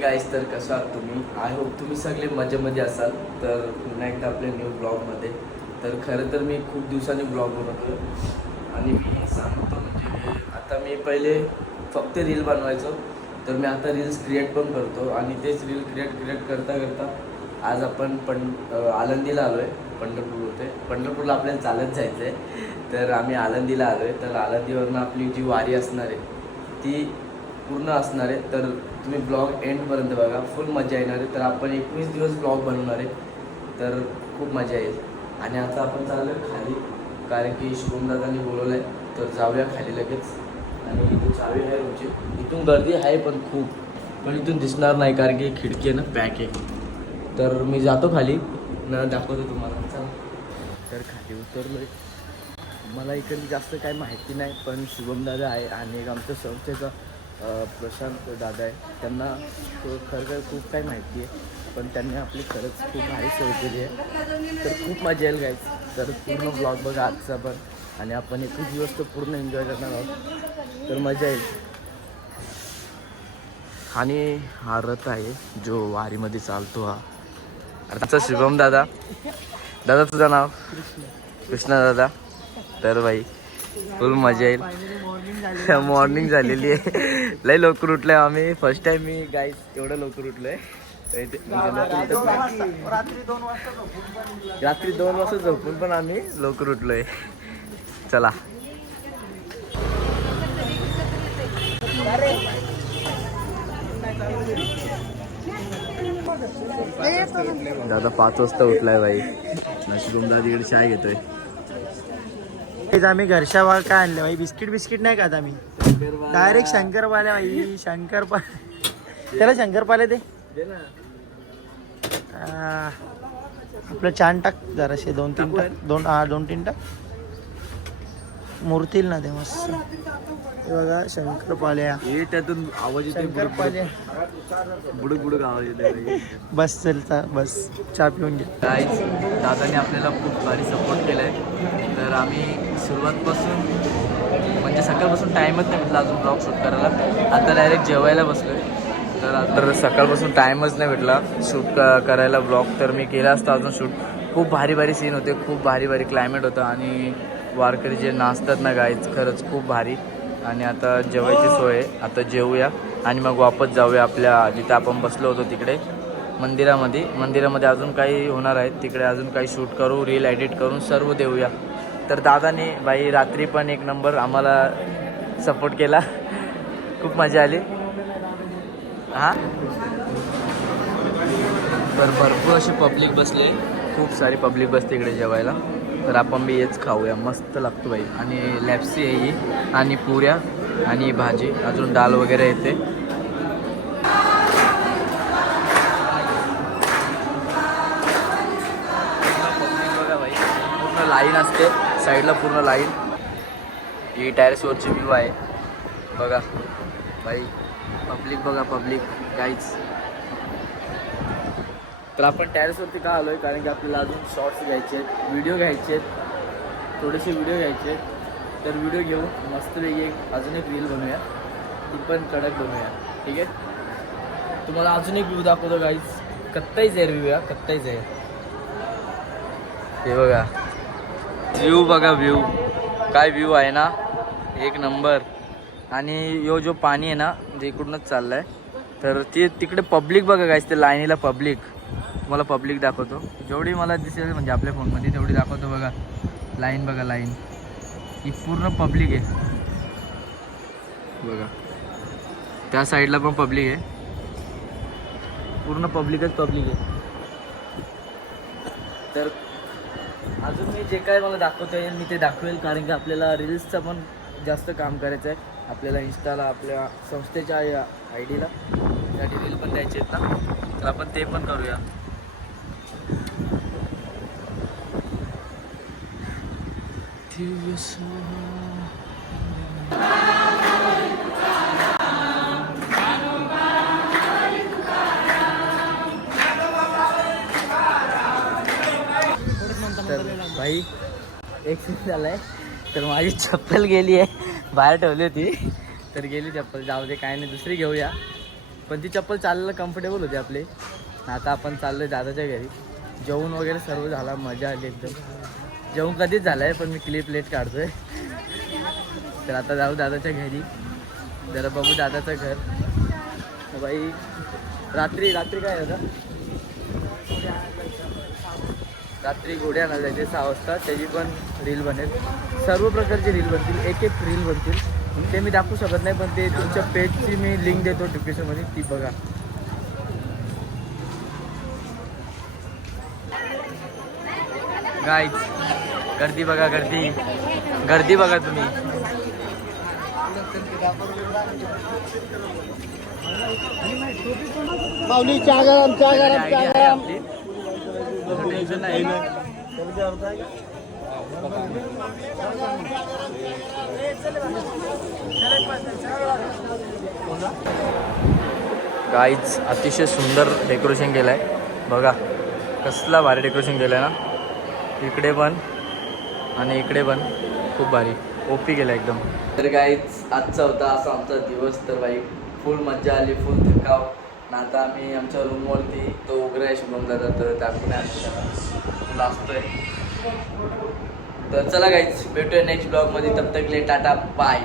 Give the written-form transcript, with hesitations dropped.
गाईस, तर कसं आहात तुम्ही? आय होप तुम्ही सगळे मजेमध्ये असाल. तर पुन्हा एकदा आपल्या न्यू ब्लॉगमध्ये. तर खरं तर मी खूप दिवसांनी ब्लॉग बनवतो आणि मी सांगतो म्हणजे आता मी पहिले फक्त रील बनवायचो, तर मी आता रील्स क्रिएट पण करतो आणि तेच रील क्रिएट करता करता आज आपण आळंदीला आलो आहे. पंढरपूरला आपल्याला चालत जायचं आहे, तर आम्ही आळंदीला आलो आहे. तर आळंदीवरनं आपली जी वारी असणार आहे ती पूर्ण असणार आहे. तर तुम्ही ब्लॉग एंडपर्यंत बघा, फुल मजा येणार आहे. तर आपण 21 दिवस ब्लॉग बनवणार आहे, तर खूप मजा येईल. आणि आता आपण चाललो आहे खाली, कारण की शुभमदादांनी बोलवलं आहे, तर जाऊया खाली लगेच. आणि इथून चावी आहे तुमची, इथून गर्दी आहे पण खूप, पण इथून दिसणार नाही कारण की खिडकी आहे ना, पॅक आहे. तर मी जातो खाली न दाखवतो तुम्हाला. चला, तर खाली उतरलो आहे. मला इकडे जास्त काही माहिती नाही, पण शुभमदादा आहे आणि एक आमच्या संस्थेचा प्रशांत दादा आहे, त्यांना खरं खूप काही माहिती आहे, पण त्यांनी आपली खरंच खूप भारी सोय केली आहे. तर खूप मजा येईल गाईज. तर पूर्ण ब्लॉग बघा आजचा पण, आणि आपण 21 दिवस तर पूर्ण एन्जॉय करणार आहोत, तर मजा येईल. आणि हा रथ आहे जो वारीमध्ये चालतो, हा आमचा शुभम दादा. दादा तुझं नाव? कृष्णा दादा. तर बाई फुल मजा येईल. मॉर्निंग झालेली आहे, लय लवकर उठलोय आम्ही. फर्स्ट टाइम मी गाईस एवढं लवकर उठलोय. रात्री 2 वाजता झोपून पण आम्ही लवकर उठलोय. चला, दादा 5 वाजता उठलाय बाई. शुभम दादीकडे चाय घेतोय. आम्ही घरच्या भाग काय आणले भाई, बिस्किट नाही का आम्ही डायरेक्ट शंकरपाले भाई. शंकरपाले त्याला शंकरपाले दे आपलं छान टाक जराशे, 2-3 टाक. 2-3 टाक, मुरतील ना ते मस्त. हे बघा शंकरपाल्या, हे त्यातून आवाज येतो, शंकरपाल्या. बुडूक बुडूक आवाज येतो. बस चलता, बस चहा पिऊन घे. गाईज, दादाने आपल्याला खूप भारी सपोर्ट केला आहे. तर आम्ही सुरुवातपासून म्हणजे सकाळपासून टाईमच नाही भेटला अजून ब्लॉग शूट करायला. आता डायरेक्ट जेवायला बसलो आहे. तर सकाळपासून टाईमच नाही भेटला शूट करायला ब्लॉग. तर मी केला असता अजून शूट. खूप भारी भारी सीन होते, खूप भारी भारी क्लायमेट होतं आणि वारकरी जे नाचतात ना गाईज, खरंच खूप भारी. आणि आता जेवायची सोय आहे, आता जेवूया आणि मग वापस जाऊया आपल्या जिथे आपण बसलो होतो तिकडे मंदिरामध्ये अजून काही होणार आहेत तिकडे, अजून काही शूट करू, रील एडिट करून सर्व देऊया. तर दादाने बाई रात्री पण एक नंबर आम्हाला सपोर्ट केला, खूप मजा आली. हां, तर भरपूर अशी पब्लिक बसले, खूप सारी पब्लिक बसते इकडे जेवायला. तर आपण बी हेच खाऊया, मस्त लागतो बाई. आणि लॅप्सी आहे ही, आणि पुऱ्या आणि भाजी, अजून डाल वगैरे येते. पूर्ण लाईन असते साईडला, पूर्ण लाईन. ही टॅरेसवरची व्ह्यू आहे बघा बाई. पब्लिक बघा, पब्लिक गाईज. तर आपण टॅरेसवरती का आलो आहे, कारण की आपल्याला अजून शॉर्ट्स घ्यायचे आहेत, व्हिडिओ घ्यायचे आहेत, थोडेसे व्हिडिओ घ्यायचे आहेत. तर व्हिडिओ घेऊ मस्तपैकी, अजून एक रील बनवूया, ती पण कडक बनवूया, ठीक आहे. तुम्हाला अजून एक व्ह्यू दाखवतो गाईज. कत्ताईच आहे रिव्ह्यू, या कत्ताईच आहे. हे बघा व्ह्यू, बघा व्ह्यू, काय व्ह्यू आहे ना, एक नंबर. आणि यो जो पाणी आहे ना जे इकडूनच चाललं आहे, तर ते तिकडे पब्लिक बघा गाईज, ते लाईनीला पब्लिक. तुम्हाला पब्लिक दाखवतो, जेवढी मला दिसेल म्हणजे आपल्या फोनमध्ये तेवढी दाखवतो. बघा लाईन, बघा लाईन, ही पूर्ण पब्लिक आहे बघा. त्या साईडला पण पब्लिक आहे, पूर्ण पब्लिकच पब्लिक आहे. तर अजून मी जे काय मला दाखवता येईल मी ते दाखवेल, कारण की आपल्याला रील्सचं पण जास्त काम करायचं आहे. आपल्याला इंस्टाला, आपल्या संस्थेच्या आयडीला त्यासाठी रील पण द्यायचे आहेत ना, तर आपण ते पण करूया. तर भाई एक सीन झालाय, तर माझी चप्पल गेली आहे, बाहेर ठेवली होती, तर गेली चप्पल. जाऊ दे, काय नाही, दुसरी घेऊया. पण ती चप्पल चालायला कम्फर्टेबल होती आपली. आता आपण चाललो आहे दादाच्या घरी. जेवण वगैरे सर्व झाला, मजा आली एकदम. जेवण कधीच झालं आहे पण मी क्लिप लेट काढतोय. तर आता जाऊ दादाच्या घरी, जरा बघू दादाचं घर. बाई रात्री काय आहे आता, रात्री घोडे आणायला जायचे 6 वाजता. त्याची पण रील बनेल, सर्व प्रकारची रील बनतील, एक रील बनतील. ते मी दाखवू शकत नाही, पण ते तुमच्या पेजची मी लिंक देतो डिस्क्रिप्शनमध्ये, ती बघा. गाईज गर्दी बघा, गर्दी बघा तुम्ही. माऊली चहा गरम टेन्शन नाही. गाईज अतिशय सुंदर डेकोरेशन केलं आहे बघा, कसला भारी डेकोरेशन केलं आहे ना. इकडे पण आणि इकडे पण खूप भारी ओपी केलं एकदम. तर गाईज आजचा होता असा आमचा दिवस. तर बाई फुल मजा आली, फुल थकाव. आता आम्ही आमच्या रूमवरती तो उघडा शुभम दादा, तर दाखवून असतोय. तर चला गाईज भेटूया नेक्स्ट ब्लॉगमध्ये. तब तक ले टाटा बाय.